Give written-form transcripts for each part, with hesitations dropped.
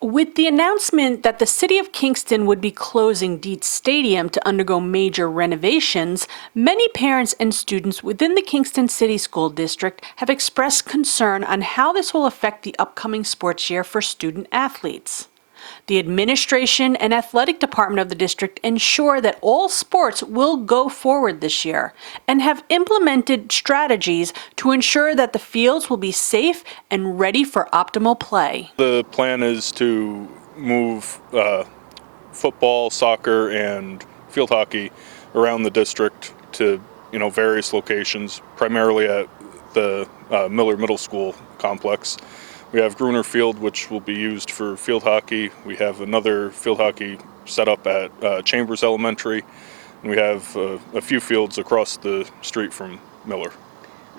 With the announcement that the City of Kingston would be closing Dietz Stadium to undergo major renovations, many parents and students within the Kingston City School District have expressed concern on how this will affect the upcoming sports year for student athletes. The administration and athletic department of the district ensure that all sports will go forward this year and have implemented strategies to ensure that the fields will be safe and ready for optimal play. The plan is to move football, soccer, and field hockey around the district to various locations, primarily at the Miller Middle School complex. We have Gruner Field, which will be used for field hockey. We have another field hockey set up at Chambers Elementary. And we have a few fields across the street from Miller.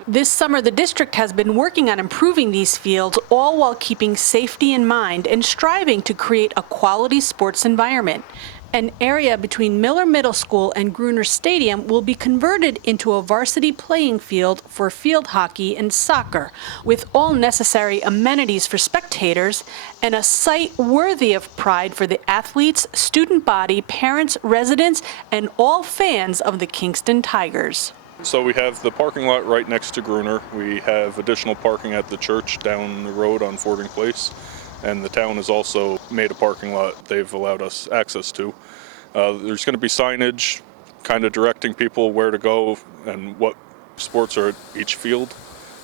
This summer, the district has been working on improving these fields, all while keeping safety in mind and striving to create a quality sports environment. An area between Miller Middle School and Gruner Stadium will be converted into a varsity playing field for field hockey and soccer, with all necessary amenities for spectators and a site worthy of pride for the athletes, student body, parents, residents, and all fans of the Kingston Tigers. So we have the parking lot right next to Gruner. We have additional parking at the church down the road on Fording Place. And the town has also made a parking lot they've allowed us access to. There's going to be signage kind of directing people where to go and what sports are at each field.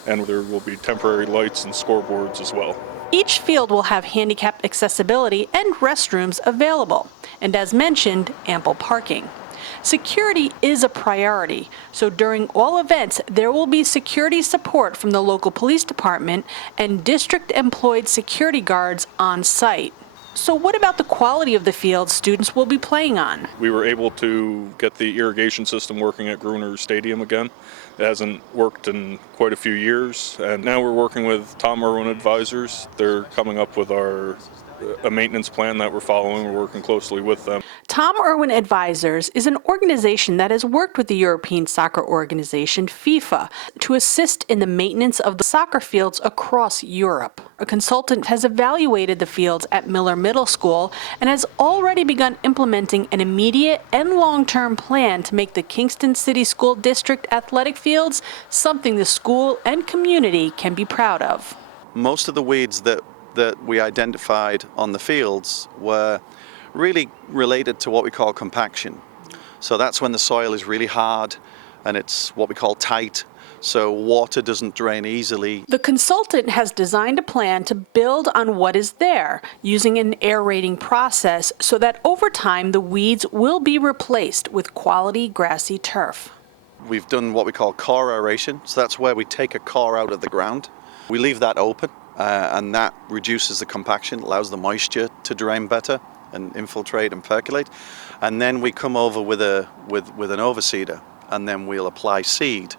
And there will be temporary lights and scoreboards as well. Each field will have handicapped accessibility and restrooms available. And as mentioned, ample parking. Security is a priority, so during all events, there will be security support from the local police department and district-employed security guards on site. So what about the quality of the fields students will be playing on? We were able to get the irrigation system working at Gruner Stadium again. It hasn't worked in quite a few years, and now we're working with Tom Irwin Advisors. They're coming up with a maintenance plan that we're following. We're working closely with them. Tom Irwin Advisors is an organization that has worked with the European soccer organization FIFA to assist in the maintenance of the soccer fields across Europe. A consultant has evaluated the fields at Miller Middle School and has already begun implementing an immediate and long-term plan to make the Kingston City School District athletic fields something the school and community can be proud of. Most of the weeds that we identified on the fields were really related to what we call compaction. So that's when the soil is really hard and it's what we call tight, so water doesn't drain easily. The consultant has designed a plan to build on what is there, using an aerating process so that over time the weeds will be replaced with quality grassy turf. We've done what we call core aeration, so that's where we take a core out of the ground. We leave that open. And that reduces the compaction, allows the moisture to drain better and infiltrate and percolate. And then we come over with an overseeder, and then we'll apply seed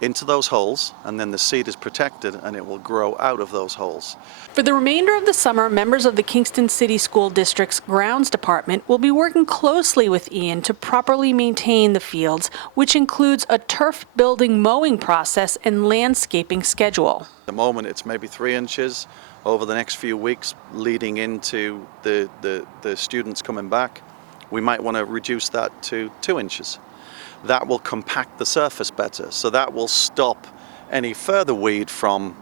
into those holes, and then the seed is protected and it will grow out of those holes. For the remainder of the summer, members of the Kingston City School District's grounds department will be working closely with Ian to properly maintain the fields, which includes a turf building mowing process and landscaping schedule. At the moment it's maybe 3 inches. Over the next few weeks leading into the students coming back, we might want to reduce that to 2 inches. That will compact the surface better, so that will stop any further weed from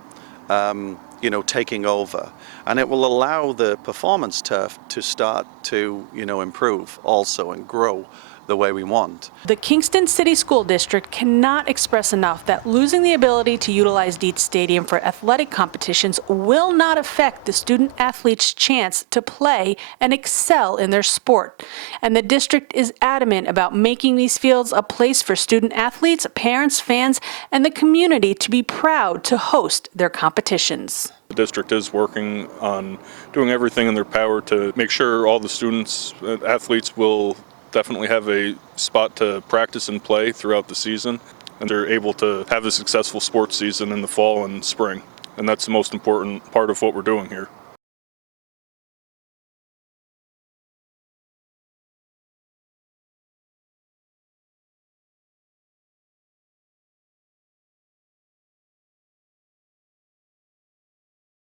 taking over, and it will allow the performance turf to start to improve also and grow the way we want. The Kingston City School District cannot express enough that losing the ability to utilize Dietz Stadium for athletic competitions will not affect the student athletes' chance to play and excel in their sport. And the district is adamant about making these fields a place for student athletes, parents, fans, and the community to be proud to host their competitions. The district is working on doing everything in their power to make sure all the students, athletes will definitely have a spot to practice and play throughout the season, and they're able to have a successful sports season in the fall and spring. And that's the most important part of what we're doing here.